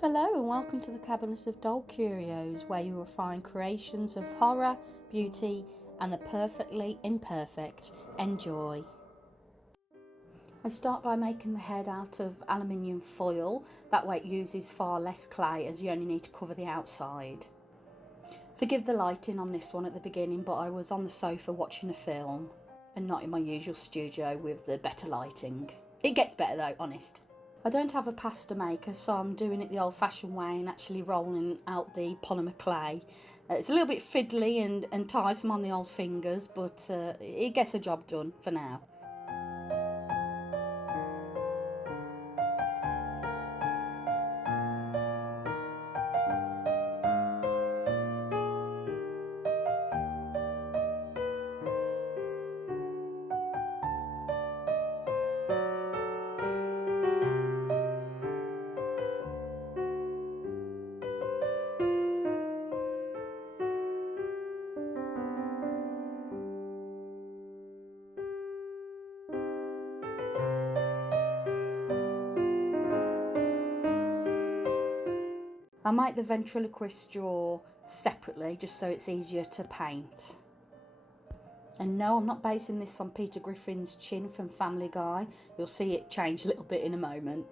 Hello and welcome to the Cabinet of Doll Curios, where you will find creations of horror, beauty and the perfectly imperfect. Enjoy! I start by making the head out of aluminium foil, that way it uses far less clay as you only need to cover the outside. Forgive the lighting on this one at the beginning, but I was on the sofa watching a film and not in my usual studio with the better lighting. It gets better though, honest. I don't have a pasta maker, so I'm doing it the old-fashioned way and actually rolling out the polymer clay. It's a little bit fiddly and tiresome on the old fingers, but it gets the job done for now. I make the ventriloquist jaw separately just so it's easier to paint. And no, I'm not basing this on Peter Griffin's chin from Family Guy. You'll see it change a little bit in a moment.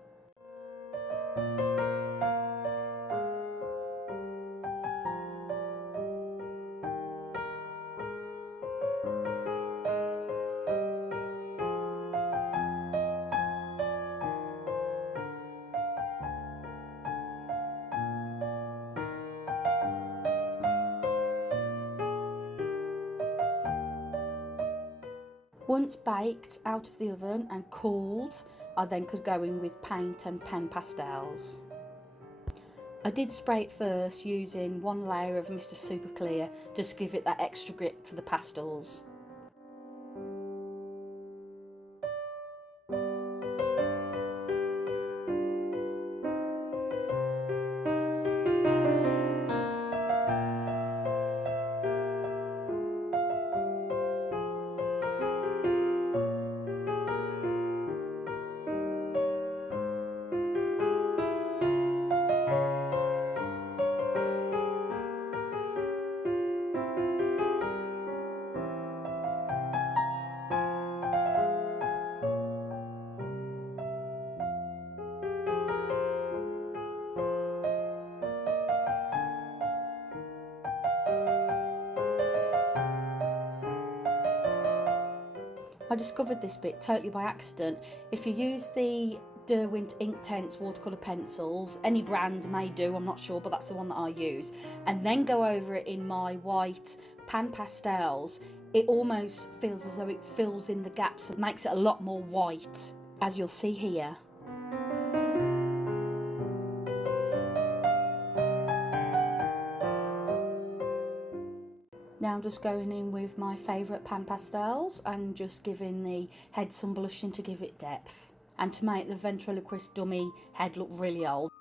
Once baked out of the oven and cooled, I then could go in with paint and Panpastels. I did spray it first using one layer of Mr. Super Clear just to give it that extra grip for the pastels. I discovered this bit totally by accident. If you use the Derwent Inktense watercolour pencils, any brand may do, I'm not sure, but that's the one that I use, and then go over it in my white Panpastels, it almost feels as though it fills in the gaps and makes it a lot more white, as you'll see here. Now I'm just going in with my favourite Panpastels and just giving the head some blushing to give it depth and to make the ventriloquist dummy head look really old.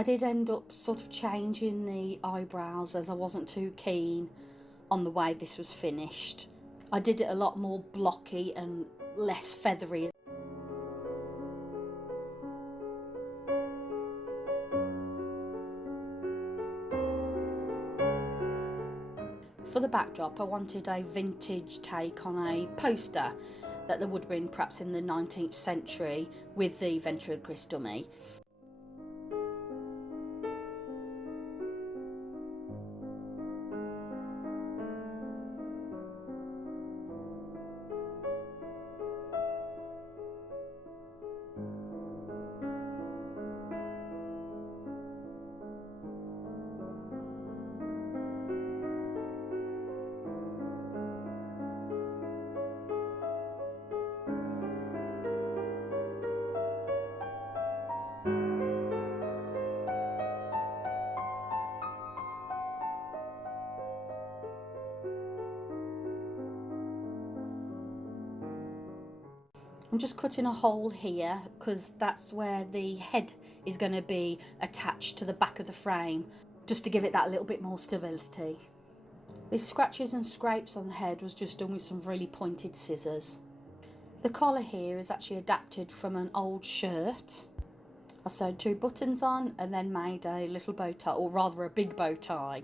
I did end up sort of changing the eyebrows as I wasn't too keen on the way this was finished. I did it a lot more blocky and less feathery. For the backdrop, I wanted a vintage take on a poster that there would have been perhaps in the 19th century with the ventriloquist dummy. I'm just cutting a hole here because that's where the head is going to be attached to the back of the frame, just to give it that little bit more stability. The scratches and scrapes on the head was just done with some really pointed scissors. The collar here is actually adapted from an old shirt. I sewed 2 buttons on and then made a little bow tie, or rather a big bow tie,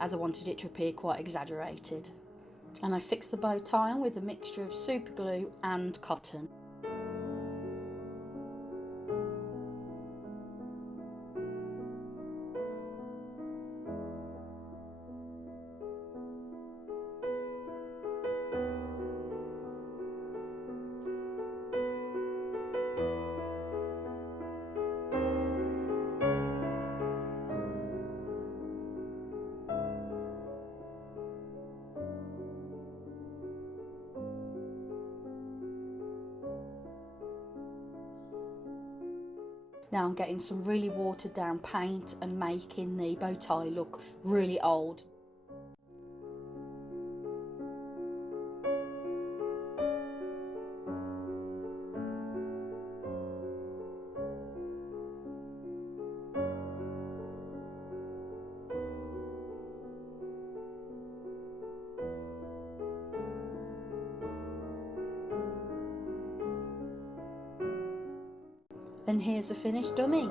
as I wanted it to appear quite exaggerated. And I fixed the bow tie on with a mixture of super glue and cotton. Now I'm getting some really watered down paint and making the bow tie look really old. And here's the finished dummy.